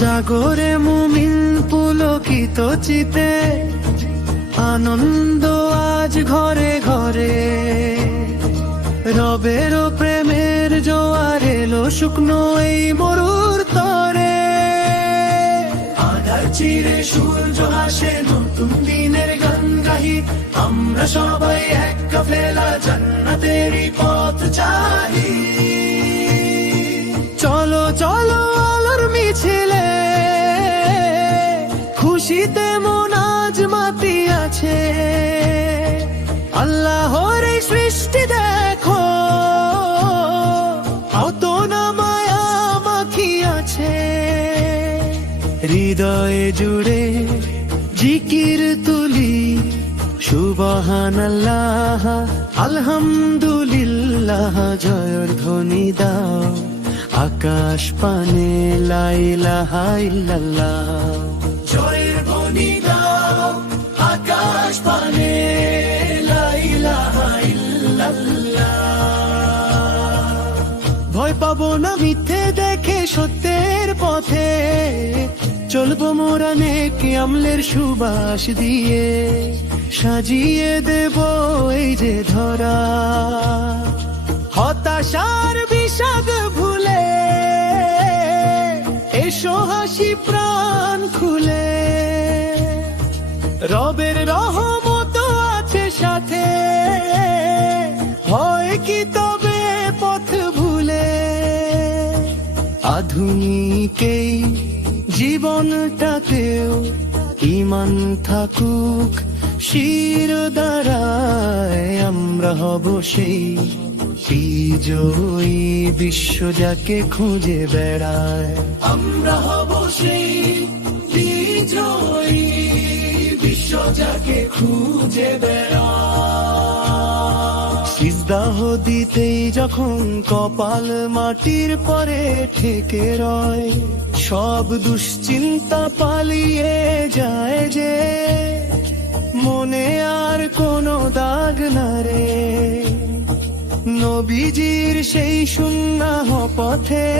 জাগরে মুমিন পুলকিত চিতে, আনন্দ আজ ঘরে ঘরে। রবের প্রেমের জোয়ার এলো শুকনো এই মরুর তরে। আধার চিরে সূর্য হাসে, নতুন দিনের গান গাহি। আমরা সবাই এক কাফেলা, জান্নাতেরই পথ চাহি। চলো চলো আলোর মিছিলে, খুশিতে মন আজ মাতি আছে। আল্লাহর এই সৃষ্টি দেখো, কত না মায়া মাখি আছে। হৃদয়ে জুড়ে জিকির তুলি, সুবহানাল্লাহ আলহামদুলিল্লাহ। জয়ের ধ্বনি দাও আকাশ পানে, লা ইলাহা ইল্লাল্লাহ। জয়ের ধ্বনি দাও আকাশ পানে, লা ইলাহা ইল্লাল্লাহ। ভয় পাবো না মিথ্যে দেখে, সত্যের পথে চলবো মোরা নেকি আমলের সুবাস দিয়ে। সাজিয়ে দেব এই যে ধরা, হতাশার বিষাদ ভুলে এসো হাসি প্রাণ খুলে। রবের রহমত আছে সাথে, হয় কি তবে পথ ভুলে। আধুনিকেই জীবনটাতেও ঈমান থাকুক শির দ্বারায়। আমরা হব সেই বিজয়ী বিশ্ব যাকে খুঁজে বেড়ায়। আমরা হব সেই বিজয়ী বিশ্ব যাকে খুঁজে বেড়ায়। সিজদাহ দিতেই যখন কপাল মাটির পরে ঠেকে রয়, সব দুশ্চিন্তা পালিয়ে যায় যে। মনে আর কোনো দাগ না রে, নবীজির সেই সুন্নাহ পথে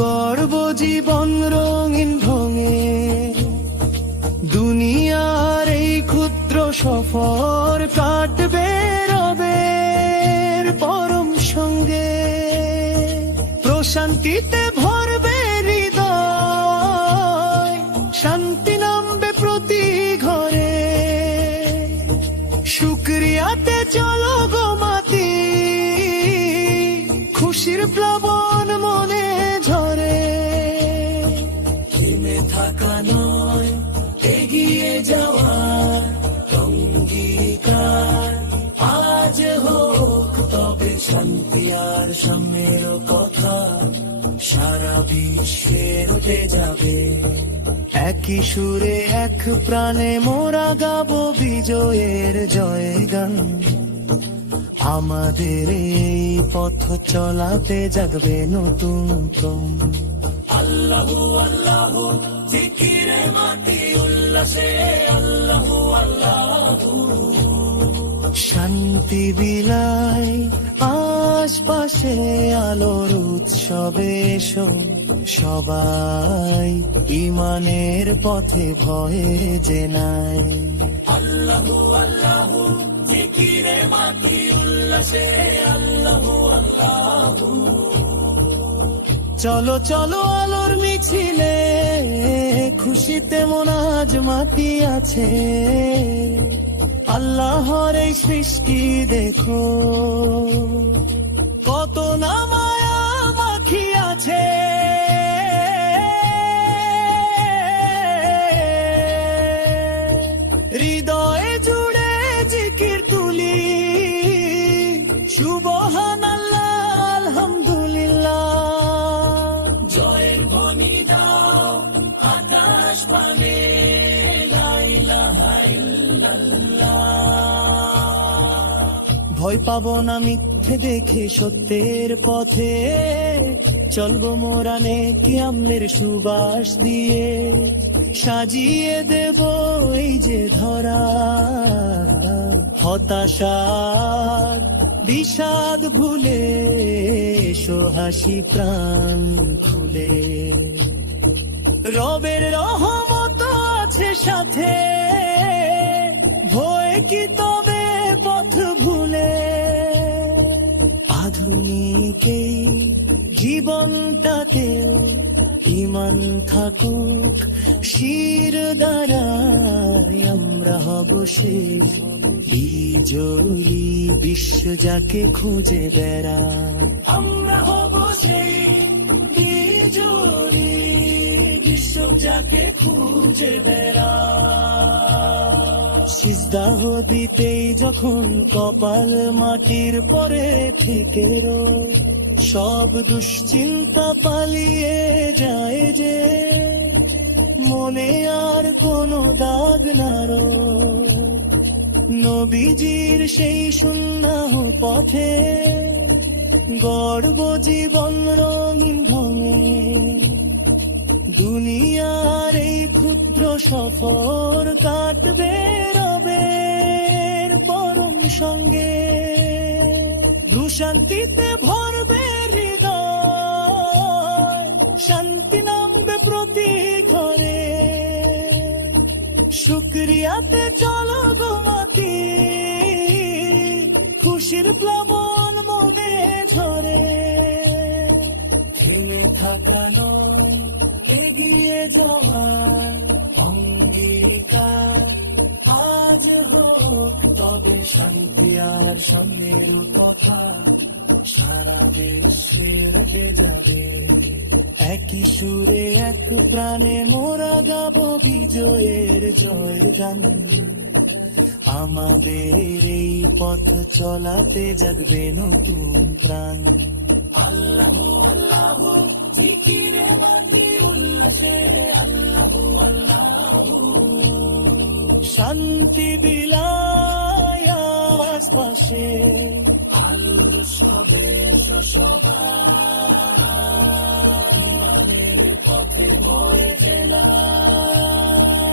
গর্ব জীবন রঙিন ঢঙে। দুনিয়ার এই ক্ষুদ্র সফর কাটবে রবের পরম সঙ্গে। প্রশান্তিতে ভরবে হৃদয়, শান্তি নামবে প্রতি ঘরে। শুকরিয়াতে চলো গো মাতি, খুশির প্লাবন মনে ঝরে। থেমে থাকা নয়, এগিয়ে যাওয়ার অঙ্গীকার। আজ হোক তবে শান্তি আর সাম্যের কথা, সারা বিশ্বে উঠে যাবে। একই সুরে এক প্রাণে মোরা গাবো বিজয়ের জয়গান। আমাদের এই পথ চলাতে জাগবে নতুন প্রাণ। আল্লাহু আল্লাহু জিকিরে মাটি উল্লাসে, আল্লাহু আল্লাহু। শান্তি বিলাই আশপাশে আলোর উৎসবে এসো সবাই, ঈমানের পথে ভয়ে যে নাই। আল্লাহু আল্লাহু জিকিরে মাটি উল্লাসে, আল্লাহু আল্লাহু। চলো চলো আলোর মিছিলে, খুশিতে মন আজ মাতি আছে। আল্লাহর এই সৃষ্টি দেখো, কত না মায়া মাখি আছে। হৃদয়ে জুড়ে জিকির তুলি, সুবহানাল্লাহ আলহামদুলিল্লাহ। জয়ের ধ্বনি দাও আকাশ পানে, লা ইলাহা ইল্লাল্লাহ। ভয় পাবো না মিথ্যে দেখে, সত্যের পথে চলবো মোরা নেকি আমলের সুবাস দিয়ে। সাজিয়ে দেব এই যে ধরা, হতাশার বিষাদ ভুলে এসো হাসি প্রাণ খুলে। রবের রহমত আছে সাথে, ভয় কি তবে পথ ভুলে? আধুনিক এই জীবনটাতেও ইমান থাকুক শির দ্বারাই আমরা হব সে বিজয়ী বিশ্ব যাকে খুঁজে বেড়া। আমরা হব সেই বিজয়ী বিশ্ব যাকে খুঁজে বেড়া। সিজদাহ দিতেই যখন কপাল মাটির পরে ফিকেরো, সব দুশ্চিন্তা পালিয়ে যায় যে, মনে আর কোনো দাগ নারো। নবীজির সেই সুন্নাহ পথে গর্ব জীবন রঙিন ঢঙে, দুনিয়ার এই ক্ষুদ্র সফর কাটবে রবের পরম সঙ্গে। শান্তিতে ভরবে হৃদয়, শান্তি নামবে প্রতি ঘরে। শুকরিয়াতে চলো গোমাতি, খুশির প্লাবন মনে ঝরে। থেমে থাকা নয়, এগিয়ে যাওয়ার অঙ্গীকার আজ হোক তবে শান্তি আর সামনের কথা সারা বিশ্বের যাবে। একই সুরে এক প্রাণে মোরা গাবো বিজয়ের জয়ের গান। আমাদের এই পথ চলাতে জাগবে নতুন প্রাণ। আল্লাহু আল্লাহু জিকিরে মাঝে উল্লাসে, আল্লাহু আল্লাহু শান্তি বিলায় আশপাশে। আলোর সবে সবাই পথে বয়ে গেলাম।